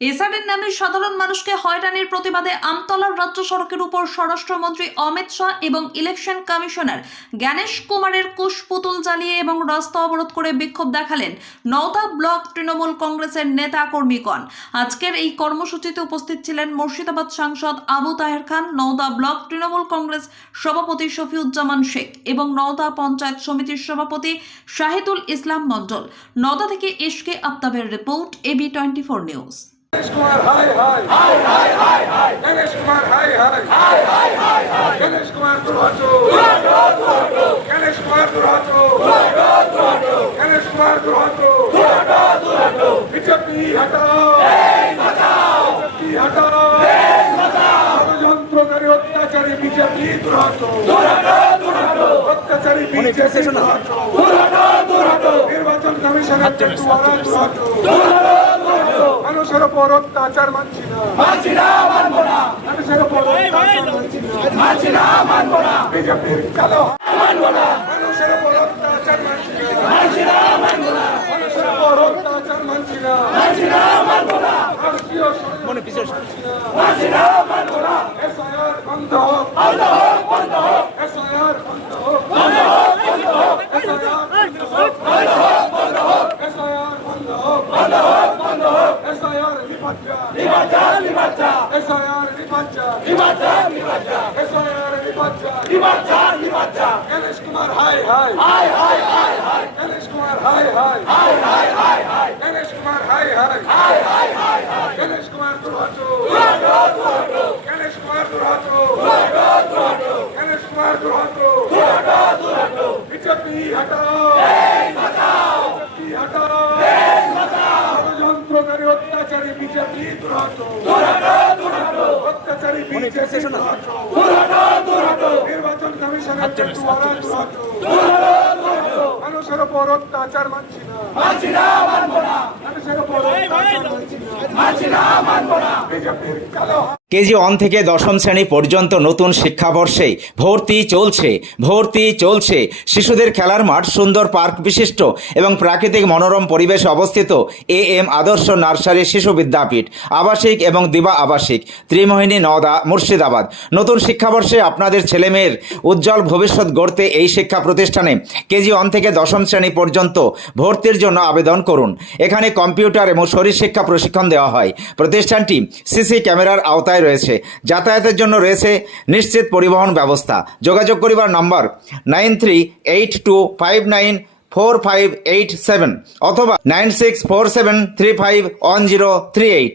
এসআরের নামে সাধারণ মানুষকে হয়রানির প্রতিবাদে আমতলার রাজ্য সড়কের উপর স্বরাষ্ট্রমন্ত্রী অমিত শাহ এবং ইলেকশন কমিশনার জ্ঞানেশ কুমারের কুশপুতুল জ্বালিয়ে এবং রাস্তা অবরোধ করে বিক্ষোভ দেখালেন নওদা ব্লক তৃণমূল কংগ্রেসের নেতা কর্মীগণ। আজকের এই কর্মসূচিতে উপস্থিত ছিলেন মুর্শিদাবাদ সাংসদ আবু তাহের খান, নওদা ব্লক তৃণমূল কংগ্রেস সভাপতি শফিউজ্জামান শেখ এবং নওদা পঞ্চায়েত সমিতির সভাপতি শাহিদুল ইসলাম মণ্ডল। নওদা থেকে এসকে আফতাবের report, AB24 news. Ganesh Kumar, hi, hi, hi, hi, hi, hi. Ganesh Kumar, hi, hi, hi, hi, hi, hi. Ganesh Kumar, Durhato, Durhato, Durhato. Ganesh Kumar, Durhato, Durhato, Durhato. Ganesh Kumar, Durhato, Durhato, Durhato. BJP हटाओ, जय बचाओ, BJP हटाओ, जय बचाओ. ষড়যন্ত্রকারী অত্যাচারী BJP দুরহাটো, দুরহাটো, দুরহাটো. অত্যাচারী BJP দুরহাটো, দুরহাটো, দুরহাটো. নির্বাচন কমিশনের দুয়ারা দুরহাটো, দুরহাটো, দুরহাটো. মানুষের উপর অত্যাচার মানছি না, মানছি না, মানবো না. মানুষের উপর অত্যাচার মানছি না, মানছি না, মানবো না. বিজেপির কালো মানবো না. মানুষের উপর অত্যাচার মানছি না, মানছি না, মানবো না. মানুষের উপর অত্যাচার মানছি না, মানছি না, মানবো না. ভারতীয় মনে বিশেষ মানছি না, মানবো না. এসআইআর বন্ধ হোক, বন্ধ হোক, বন্ধ হোক. এসআইআর বন্ধ হোক, বন্ধ হোক, বন্ধ হোক. এসআইআর বন্ধ হোক, বন্ধ হোক, বন্ধ হোক. এসআইআর বন্ধ হোক, বন্ধ হোক, বন্ধ হোক. এসআইআর নিবাচ্চা, নিবাচ্চা, নিবাচ্চা. এসআইআর নিবাচ্চা, নিবাচ্চা, নিবাচ্চা. এসআইআর নিবাচ্চা, নিবাচ্চা, নিবাচ্চা. গণেশ কুমার হাই হাই, হাই হাই হাই হাই. গণেশ কুমার হাই হাই, হাই হাই হাই হাই. গণেশ কুমার হাই হাই, হাই হাই হাই হাই. গণেশ কুমার দুরহাটো, দুরহাটো, দুরহাটো. গণেশ কুমার দুরহাটো, দুরহাটো, দুরহাটো. গণেশ কুমার দুরহাটো, দুরহাটো, দুরহাটো. বিজেপি হটাও, জয় বাঁচাও, বিজেপি হটাও, জয় বাঁচাও. ষড়যন্ত্রকারী অত্যাচারী বিজেপি দুরহাটো, দুরহাটো, দুরহাটো. অত্যাচারী বিজেপি দুরহাটো, দুরহাটো, দুরহাটো. নির্বাচন কমিশনের দুয়ারা দুরহাটো, দুরহাটো, দুরহাটো. মানুষের উপর অত্যাচার মানছি না, মানছি না, মানবো না. মানুষের উপর অত্যাচার মানছি না, মানছি না, মানবো না. বিজেপির কালো কেজি 1 থেকে দশম শ্রেণী পর্যন্ত নতুন শিক্ষাবর্ষে ভর্তি চলছে। শিশুদের খেলার মাঠ, সুন্দর পার্ক বিশিষ্ট এবং প্রাকৃতিক মনোরম পরিবেশে অবস্থিত AM আদর্শ নার্সারি শিশু বিদ্যাপীঠ, আবাসিক এবং দিবা আবাসিক, ত্রিমোহিনী, নওদা, মুর্শিদাবাদ। নতুন শিক্ষাবর্ষে আপনাদের ছেলেমেয়ের উজ্জ্বল ভবিষ্যৎ গড়তে এই শিক্ষা প্রতিষ্ঠানে কেজি 1 থেকে দশম শ্রেণী পর্যন্ত ভর্তির জন্য আবেদন করুন। এখানে কম্পিউটার এবং শরীর শিক্ষা প্রশিক্ষণ দেওয়া হয়। প্রতিষ্ঠানটি সিসি ক্যামেরার আওতায় রয়েছে। যাতায়াতের জন্য রয়েছে নিশ্চিত পরিবহন ব্যবস্থা। যোগাযোগ করিবার নম্বর 9382594587 অথবা 9647351038।